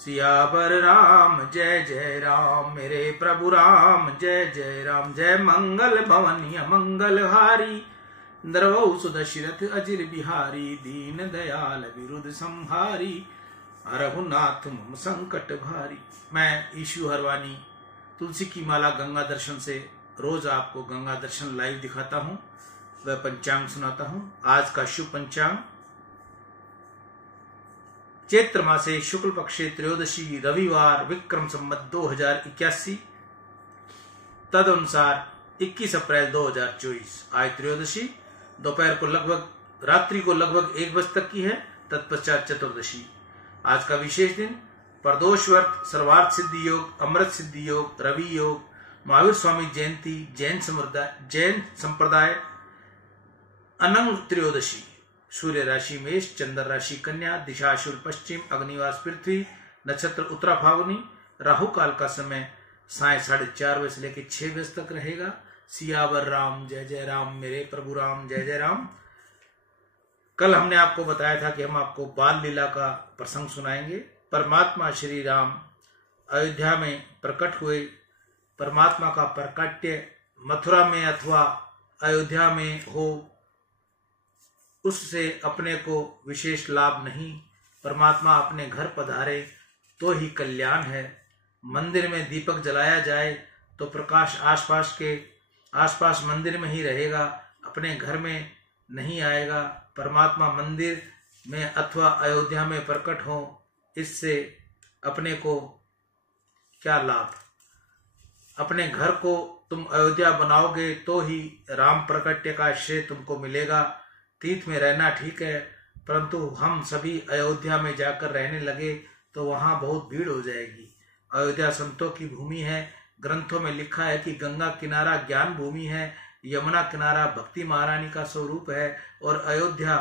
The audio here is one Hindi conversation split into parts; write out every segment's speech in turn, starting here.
सियावर राम जय जय राम, मेरे प्रभु राम जय जय राम। जय मंगल भवनीय मंगल हारी, द्रवौ सुदशरथ अजिर बिहारी। दीन दयाल विरुद्ध संहारी, रघुनाथ मम संकट भारी। मैं ईशु हरवानी तुलसी की माला गंगा दर्शन से रोज आपको गंगा दर्शन लाइव दिखाता हूँ, वह पंचांग सुनाता हूँ। आज का शुभ पंचांग चैत्र मासे शुक्ल पक्षे त्रयोदशी रविवार, विक्रम संवत 2081, तद अनुसार 21 अप्रैल 2024। आज त्रयोदशी दोपहर को लगभग रात्रि को लगभग 1 बजे तक की है, तत्पश्चात चतुर्दशी। आज का विशेष दिन प्रदोष व्रत, सर्वार्थ सिद्धि योग, अमृत सिद्धि योग, रवि योग, महावीर स्वामी जयंती, जैन संप्रदाय, अनंग त्रयोदशी। सूर्य राशि मेष, चंद्र राशि कन्या, दिशा शुल पश्चिम, अग्निवास पृथ्वी, नक्षत्र उत्तरा फाल्गुनी। राहु काल का समय साय 4:30 बजे से लेकर 6 बजे तक रहेगा। सियावर राम जय जय राम, मेरे प्रभु राम जय जय राम। कल हमने आपको बताया था कि हम आपको बाल लीला का प्रसंग सुनाएंगे। परमात्मा श्री राम अयोध्या में प्रकट हुए। परमात्मा का प्रकट्य मथुरा में अथवा अयोध्या में हो, उससे अपने को विशेष लाभ नहीं। परमात्मा अपने घर पधारे तो ही कल्याण है। मंदिर में दीपक जलाया जाए तो प्रकाश आसपास मंदिर में ही रहेगा, अपने घर में नहीं आएगा। परमात्मा मंदिर में अथवा अयोध्या में प्रकट हो, इससे अपने को क्या लाभ। अपने घर को तुम अयोध्या बनाओगे तो ही राम प्रकट्य का श्रेय तुमको मिलेगा। तीर्थ में रहना ठीक है, परंतु हम सभी अयोध्या में जाकर रहने लगे तो वहां बहुत भीड़ हो जाएगी। अयोध्या संतों की भूमि है। ग्रंथों में लिखा है कि गंगा किनारा ज्ञान भूमि है, यमुना किनारा भक्ति महारानी का स्वरूप है और अयोध्या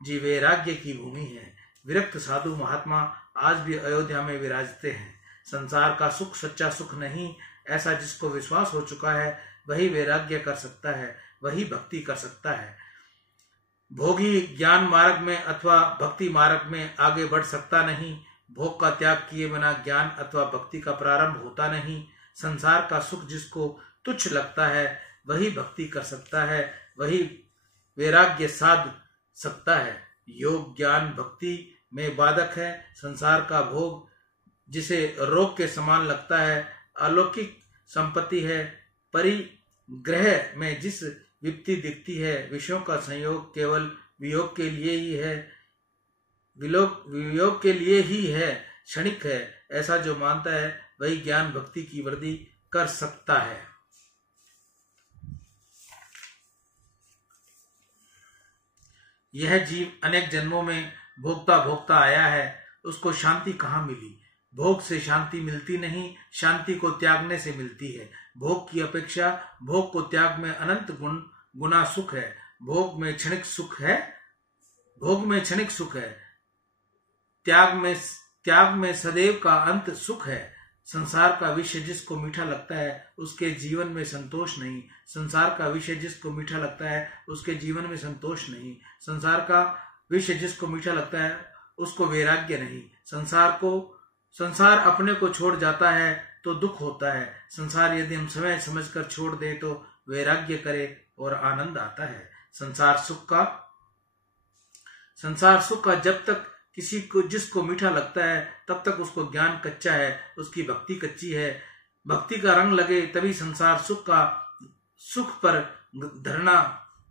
जी वैराग्य की भूमि है। विरक्त साधु महात्मा आज भी अयोध्या में विराजते हैं। संसार का सुख सच्चा सुख नहीं, ऐसा जिसको विश्वास हो चुका है वही वैराग्य कर सकता है, वही भक्ति कर सकता है। भोगी ज्ञान मार्ग में अथवा भक्ति मार्ग में आगे बढ़ सकता नहीं। भोग का त्याग किए बिना ज्ञान अथवा भक्ति का प्रारंभ होता नहीं। संसार का सुख जिसको तुच्छ लगता है वही भक्ति कर सकता है, वही वैराग्य साध सकता है। योग ज्ञान भक्ति में बाधक है। संसार का भोग जिसे रोग के समान लगता है, अलौकिक संपत्ति है। परिग्रह में जिस विपत्ति दिखती है, विषयों का संयोग केवल वियोग के लिए ही है, वियोग के लिए ही है, क्षणिक है। ऐसा जो मानता है वही ज्ञान भक्ति की वृद्धि कर सकता है। यह जीव अनेक जन्मों में भोगता भोगता आया है, उसको शांति कहाँ मिली। भोग से शांति मिलती नहीं, शांति को त्यागने से मिलती है। भोग की अपेक्षा भोग को त्याग में अनंत गुना सुख है। भोग में क्षणिक सुख है, त्याग में सदैव का अंत सुख है। संसार का विषय जिसको मीठा लगता है उसके जीवन में संतोष नहीं। संसार का विषय जिसको मीठा लगता है उसके जीवन में संतोष नहीं। संसार का विषय जिसको मीठा लगता है उसको वैराग्य नहीं। संसार अपने को छोड़ जाता है तो दुख होता है। संसार यदि हम समय समझकर छोड़ दे तो वैराग्य करे और आनंद आता है। संसार सुख का जब तक किसी को जिसको मीठा लगता है तब तक उसको ज्ञान कच्चा है, उसकी भक्ति कच्ची है। भक्ति का रंग लगे तभी संसार सुख पर धरना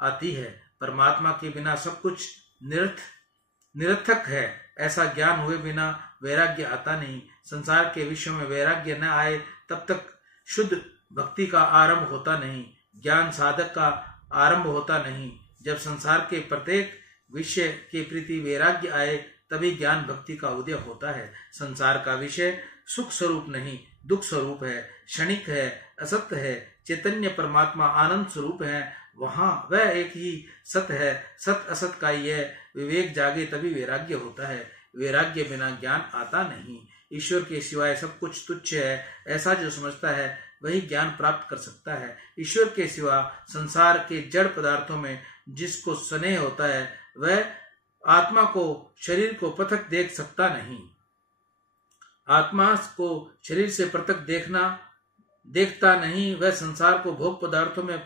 आती है। परमात्मा के बिना सब कुछ निरर्थक है, ऐसा ज्ञान हुए बिना वैराग्य आता नहीं। संसार के विषयों में वैराग्य न आए तब तक शुद्ध भक्ति का आरंभ होता नहीं, ज्ञान साधक का आरंभ होता नहीं। जब संसार के प्रत्येक विषय के प्रति वैराग्य आए तभी ज्ञान भक्ति का उदय होता है। संसार का विषय सुख स्वरूप नहीं, दुख स्वरूप है, क्षणिक है, असत्य है। चैतन्य परमात्मा आनंद स्वरूप है, वहां वह एक ही सत्य है। सत्य असत का यह विवेक जागे तभी वैराग्य होता है। वैराग्य बिना ज्ञान आता नहीं। ईश्वर के सिवाय सब कुछ तुच्छ है, ऐसा जो समझता है वही ज्ञान प्राप्त कर सकता है। ईश्वर के सिवा संसार के जड़ पदार्थों में जिसको स्नेह होता है वह आत्मा को, शरीर को पृथक देख सकता नहीं। आत्मा को शरीर से पृथक देखता नहीं, वह संसार को भोग पदार्थों में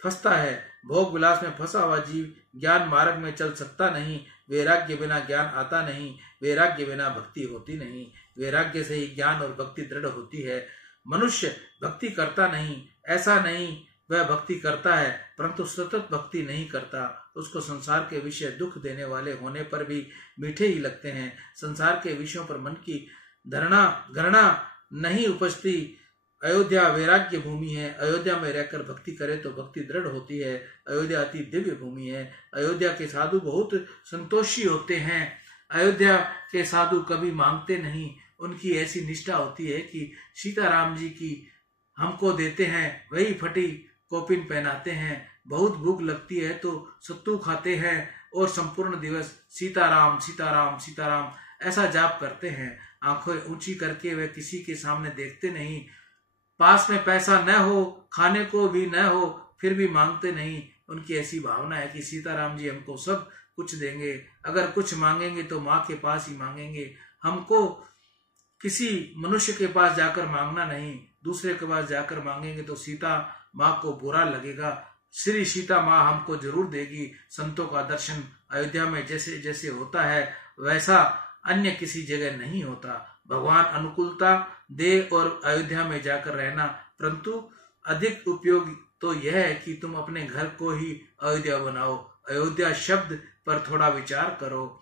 फंसता है। भोग विलास में फंसा हुआ जीव ज्ञान मार्ग में चल सकता नहीं। वैराग्य बिना ज्ञान आता नहीं, वैराग्य बिना भक्ति होती नहीं। वैराग्य से ही ज्ञान और भक्ति दृढ़ होती है। मनुष्य भक्ति करता नहीं, ऐसा नहीं, वह भक्ति करता है परंतु सतत भक्ति नहीं करता। उसको संसार के विषय दुख देने वाले होने पर भी मीठे ही लगते हैं। संसार के विषयों पर मन की घृणा नहीं उपजती। अयोध्या वैराग्य भूमि है। अयोध्या में रहकर भक्ति करे तो भक्ति दृढ़ होती है। अयोध्या अति दिव्य भूमि है। अयोध्या के साधु बहुत संतोषी होते हैं। अयोध्या के साधु कभी मांगते नहीं। उनकी ऐसी निष्ठा होती है कि सीताराम जी की हमको देते हैं, वही फटी कोपिन पहनाते हैं। बहुत भूख लगती है तो सत्तू खाते हैं और संपूर्ण दिवस सीताराम सीताराम सीताराम ऐसा जाप करते हैं। आंखें ऊंची करके वे किसी के सामने देखते नहीं। पास में पैसा न हो, खाने को भी न हो, फिर भी मांगते नहीं। उनकी ऐसी भावना है कि सीताराम जी हमको सब कुछ देंगे। अगर कुछ मांगेंगे तो माँ के पास ही मांगेंगे। हमको किसी मनुष्य के पास जाकर मांगना नहीं, दूसरे के पास जाकर मांगेंगे तो सीता माँ को बुरा लगेगा। श्री सीता माँ हमको जरूर देगी। संतों का दर्शन अयोध्या में जैसे जैसे होता है वैसा अन्य किसी जगह नहीं होता। भगवान अनुकूलता दे और अयोध्या में जाकर रहना, परंतु अधिक उपयोग तो यह है कि तुम अपने घर को ही अयोध्या बनाओ। अयोध्या शब्द पर थोड़ा विचार करो।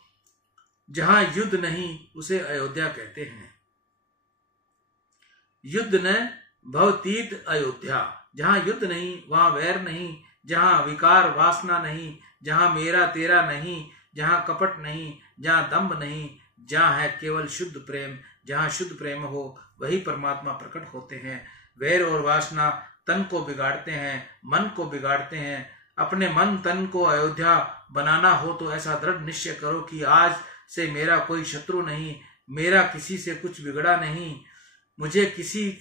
जहां युद्ध नहीं उसे अयोध्या कहते हैं। युद्ध न भवतीत अयोध्या। जहां युद्ध नहीं वहां वैर नहीं, जहां विकार वासना नहीं, जहां मेरा तेरा नहीं, जहां कपट नहीं, जहां दंभ नहीं, जहां है केवल शुद्ध प्रेम। जहां शुद्ध प्रेम हो वही परमात्मा प्रकट होते हैं। वैर और वासना तन को बिगाड़ते हैं, मन को बिगाड़ते हैं। अपने मन तन को अयोध्या बनाना हो तो ऐसा दृढ़ निश्चय करो कि आज से मेरा कोई शत्रु नहीं, मेरा किसी से कुछ बिगड़ा नहीं, मुझे किसी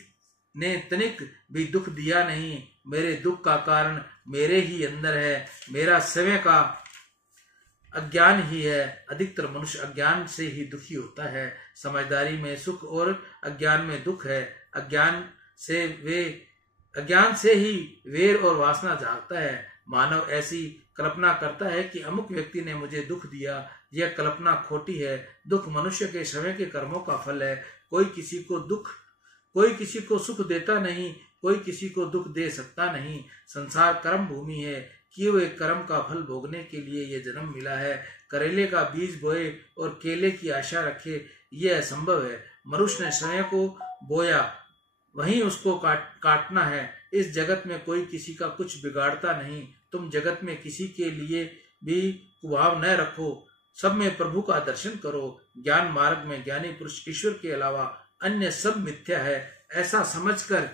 ने तनिक भी दुख दिया नहीं। मेरे दुख का कारण मेरे ही अंदर है। मेरा समय का अज्ञान ही है। अधिकतर मनुष्य अज्ञान से ही दुखी होता है। समझदारी में सुख और अज्ञान में दुख है। अज्ञान से ही वेर और वासना जागता है। मानव ऐसी कल्पना करता है कि अमुक व्यक्ति ने मुझे दुख दिया। यह कल्पना खोटी है। दुख मनुष्य के समय के कर्मों का फल है। कोई किसी को सुख देता नहीं, कोई किसी को दुख दे सकता नहीं। संसार कर्म भूमि है। किए हुए कर्म का फल भोगने के लिए यह जन्म मिला है। करेले का बीज बोए और केले की आशा रखे, यह असंभव है। मनुष्य ने स्वयं को बोया, वहीं उसको काटना है। इस जगत में कोई किसी का कुछ बिगाड़ता नहीं। तुम जगत में किसी के लिए भी कुभाव न रखो। सब में प्रभु का दर्शन करो। ज्ञान मार्ग में ज्ञानी पुरुष ईश्वर के अलावा अन्य सब मिथ्या है, ऐसा समझकर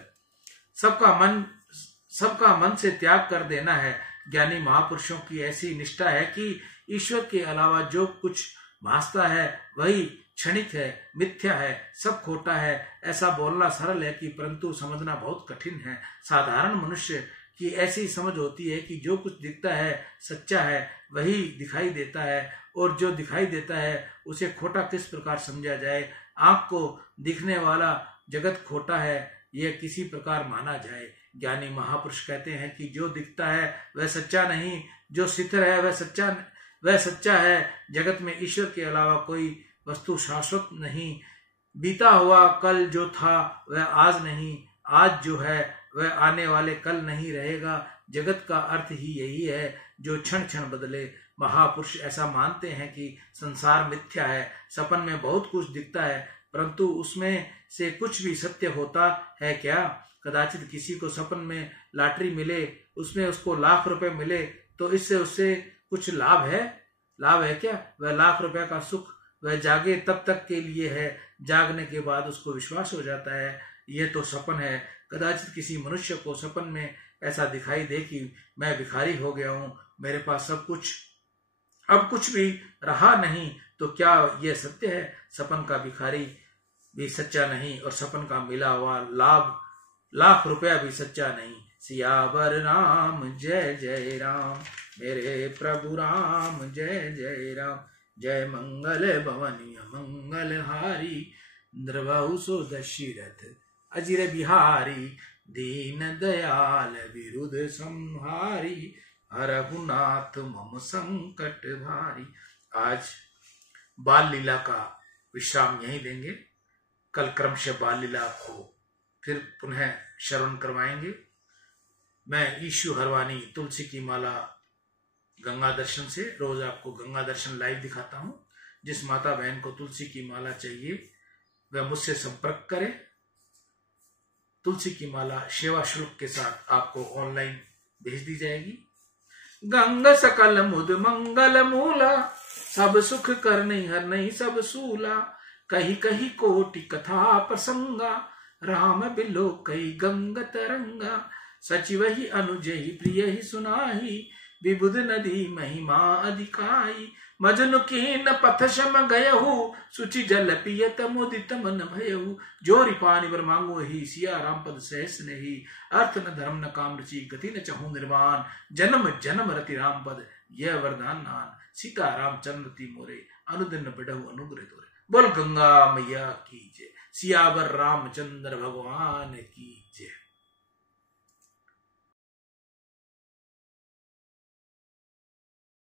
सबका मन से त्याग कर देना है। ज्ञानी महापुरुषों की ऐसी निष्ठा है कि ईश्वर के अलावा जो कुछ भासता है वही क्षणिक है, मिथ्या है, सब खोटा है। ऐसा बोलना सरल है कि परंतु समझना बहुत कठिन है। साधारण मनुष्य की ऐसी समझ होती है कि जो कुछ दिखता है सच्चा है, वही दिखाई देता है, और जो दिखाई देता है उसे खोटा किस प्रकार समझा जाए। आंख को दिखने वाला जगत खोटा है, यह किसी प्रकार माना जाए। ज्ञानी महापुरुष कहते हैं कि जो दिखता है वह सच्चा नहीं, जो स्थिर है वह सच्चा है। जगत में ईश्वर के अलावा कोई वस्तु शाश्वत नहीं। बीता हुआ कल जो था वह आज नहीं, आज जो है वह आने वाले कल नहीं रहेगा। जगत का अर्थ ही यही है, जो क्षण क्षण बदले। महापुरुष ऐसा मानते हैं कि संसार मिथ्या है। सपन में बहुत कुछ दिखता है, परंतु उसमें से कुछ भी सत्य होता है क्या? कदाचित किसी को सपन में लॉटरी मिले, उसमें उसको लाख रुपए मिले, तो इससे उससे कुछ लाभ है क्या? वह लाख रुपए का सुख वह जागे तब तक के लिए है, जागने के बाद उसको विश्वास हो जाता है यह तो सपन है। कदाचित किसी मनुष्य को सपन में ऐसा दिखाई दे कि मैं भिखारी हो गया हूं, मेरे पास सब कुछ, अब कुछ भी रहा नहीं, तो क्या यह सत्य है? सपन का भिखारी भी सच्चा नहीं और सपन का मिला हुआ लाख रुपया भी सच्चा नहीं। सियावर राम जय जय राम, मेरे प्रभु राम जय जय राम। जय मंगल भवनिय मंगलहारी, द्रवहु सो दशरथ अजिर बिहारी, दीन दयाल विरुद्ध संहारी, हरहु नाथ मम संकट भारी। आज बाल लीला का विश्राम यहीं लेंगे। कल क्रमशः बाल लीला को फिर पुनः श्रवण करवाएंगे। मैं ईशु हरवानी तुलसी की माला गंगा दर्शन से रोज आपको गंगा दर्शन लाइव दिखाता हूं। जिस माता बहन को तुलसी की माला चाहिए वह मुझसे संपर्क करे। तुलसी की माला सेवा शुल्क के साथ आपको ऑनलाइन भेज दी जाएगी। गंग सकल मुद मंगल मूला, सब सुख करने हर नहीं सब सूला, कही कही कोटि कथा प्रसंगा, राम बिलो कई गंग तरंगा, सचिव ही अनुजयी प्रिय ही सुनाही, विबुध नदी महिमा अधिकाई, मजनु कीन पथ शम गयहु, सुचि जल पियत मुदित मन भयहु, जोरि पानी बर मांगो ही, सिया राम पद सहस नहीं, अर्थ न धर्म न काम रुचि, गति न चहु निर्वाण, जन्म जन्म रति राम पद यह वरदान नान, सीता राम चंद्रति मोरे, अनुदिन बिडहु अनुग्रह तोरे। बोल गंगा मैया की जय, सियावर रामचंद्र भगवान की जय।